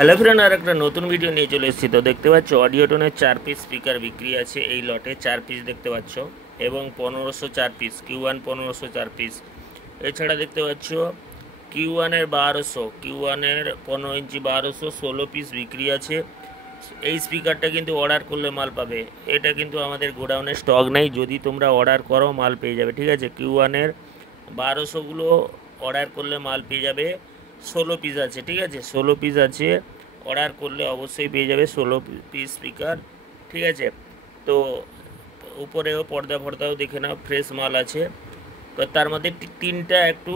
Hello friend, আর একটা নতুন video নিয়ে চলে এসেছি। তো দেখতে পাচ্ছ অডিওটনের 4 পিস স্পিকার বিক্রি আছে এই লটে। 4 পিস দেখতে পাচ্ছ এবং 1500 4 পিস, Q1 1500 4 পিস। এছাড়া দেখতে পাচ্ছ Q1 এর 1200, Q1 এর 15 ইঞ্চি 1200 16 পিস বিক্রি আছে। এই স্পিকারটা কিন্তু অর্ডার করলে মাল পাবে। এটা কিন্তু আমাদের গোডাউনে স্টক নেই, যদি তোমরা অর্ডার করো মাল পেয়ে যাবে, ঠিক আছে। Q1 এর 1200গুলো অর্ডার করলে মাল পেয়ে যাবে। 16 পিস আছে, ঠিক আছে, 16 পিস আছে। অর্ডার করলে অবশ্যই পেয়ে যাবে 16 পিস স্পিকার, ঠিক আছে। তো উপরেও পর্দা ফর্দাও দেখে নাও, ফ্রেশ মাল আছে। তো তার মধ্যে তিনটা একটু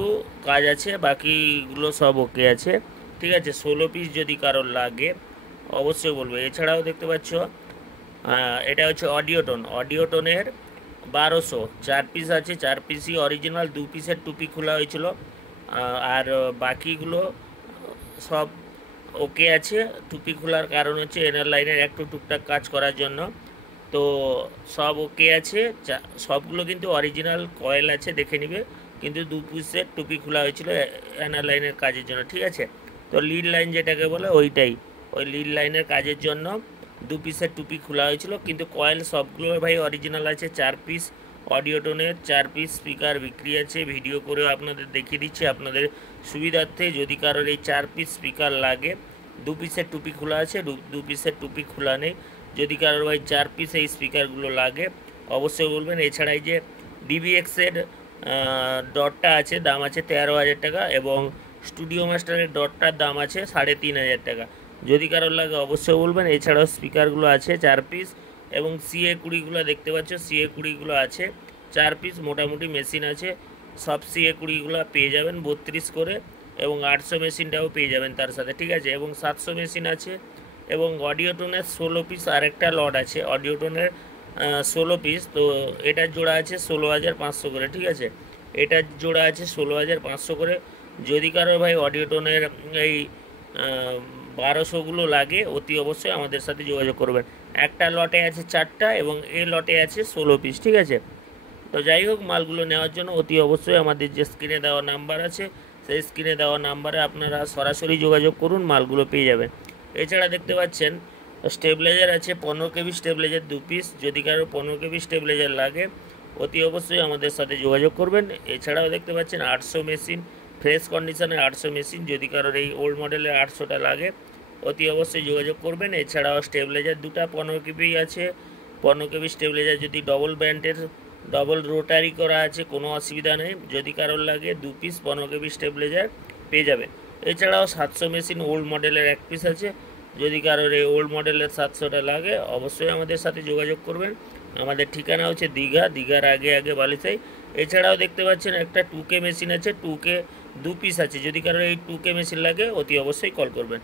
কাজ আছে, বাকিগুলো সব ওকে আছে, ঠিক আছে। 16 পিস যদি কারোর লাগে অবশ্যই বলবো। এছাড়াও দেখতে পাচ্ছ এটা হচ্ছে অডিওটনের 1200 4 পিস আছে। 4 পিসই অরিজিনাল, 2 পিসের টুপি খোলা হয়েছিল, আর বাকিগুলো সব ওকে আছে। টুপি খোলার কারণ হচ্ছে এনার লাইনের একটু টুকটাক কাজ করার জন্য। তো সব ওকে আছে, সবগুলো কিন্তু অরিজিনাল কয়েল আছে, দেখে নিবে। কিন্তু 2 পিসের টুপি খোলা হয়েছিল এনার লাইনের কাজের জন্য, ঠিক আছে। তো লিড লাইন যেটাকে বলে ওইটাই, ওই লিড লাইনের কাজের জন্য 2 পিসের টুপি খোলা হয়েছিল। কিন্তু কয়েল সবগুলো ভাই অরিজিনাল আছে। 4 পিস অডিওটনের 4 পিস স্পিকার বিক্রি আছে। ভিডিও করেও আপনাদের দেখিয়ে দিচ্ছি আপনাদের সুবিধার্থে। যদি কারোর এই 4 পিস স্পিকার লাগে, 2 পিসের টুপি খোলা আছে, 2 পিসের টুপি খোলা নেই। যদি কারোর ভাই 4 পিস এই স্পিকারগুলো লাগে অবশ্যই বলবেন। এছাড়া এই যে ডিবিএক্সের ডটটা আছে, দাম আছে 13,000 টাকা, এবং স্টুডিও মাস্টারের ডটটার দাম আছে 3,500 টাকা। যদি কারোর লাগে অবশ্যই বলবেন। এছাড়াও স্পিকারগুলো আছে 4 পিস, এবং CA20গুলো দেখতে পাচ্ছ, CA20গুলো আছে 4 পিস। মোটামুটি মেশিন আছে, সব CA20গুলো পেয়ে যাবেন 32 করে, এবং 800 মেশিনটাও পেয়ে যাবেন তার সাথে, ঠিক আছে। এবং 700 মেশিন আছে, এবং অডিওটনের 16 পিস আরেকটা লট আছে অডিওটনের 16 পিস। তো এটার জোড়া আছে 16,500 করে, ঠিক আছে। এটার জোড়া আছে 16,500 করে। যদি কারো ভাই অডিওটনের এই 1200গুলো লাগে অতি অবশ্যই আমাদের সাথে যোগাযোগ করবেন। একটা লটে আছে 4টা, এবং এই লটে আছে 16 পিস, ঠিক আছে। তো যাই হোক, মালগুলো নেওয়ার জন্য অতি অবশ্যই আমাদের যে স্ক্রিনে দেওয়া নাম্বার আছে, সেই স্ক্রিনে দেওয়া নাম্বারে আপনারা সরাসরি যোগাযোগ করুন, মালগুলো পেয়ে যাবেন। এছাড়া দেখতে পাচ্ছেন স্টেবিলাইজার আছে 15 কেবি স্টেবিলাইজার 2 পিস। যদি কারো 15 কেবি স্টেবিলাইজার লাগে অতি অবশ্যই আমাদের সাথে যোগাযোগ করবেন। এছাড়াও দেখতে পাচ্ছেন 800 মেশিন, ফ্রেশ কন্ডিশনের 800 মেশিন। যদি কারোর এই ওল্ড মডেলের 800টা লাগে অতি অবশ্যই যোগাযোগ করবেন। এছাড়াও স্টেবিলাইজার দুটা 15 কেবি আছে। 15 কেবি স্টেবিলাইজার যদি ডবল ব্যান্ডের, ডবল রোটারি করা আছে, কোনো অসুবিধা নেই। যদি কারোর লাগে 2 পিস 15 কেবি স্টেবিলাইজার পেয়ে যাবে। এছাড়াও 700 মেশিন ওল্ড মডেলের 1 পিস আছে। যদি কারোর এই ওল্ড মডেলের 700টা লাগে অবশ্যই আমাদের সাথে যোগাযোগ করবেন। আমাদের ঠিকানা হচ্ছে দীঘার আগে বালিসাই। এছাড়াও দেখতে পাচ্ছেন একটা 2K মেশিন আছে, 2K 2 পিস আছে। যদি কারোর এই 2K মেশিন লাগে অতি অবশ্যই কল করবেন।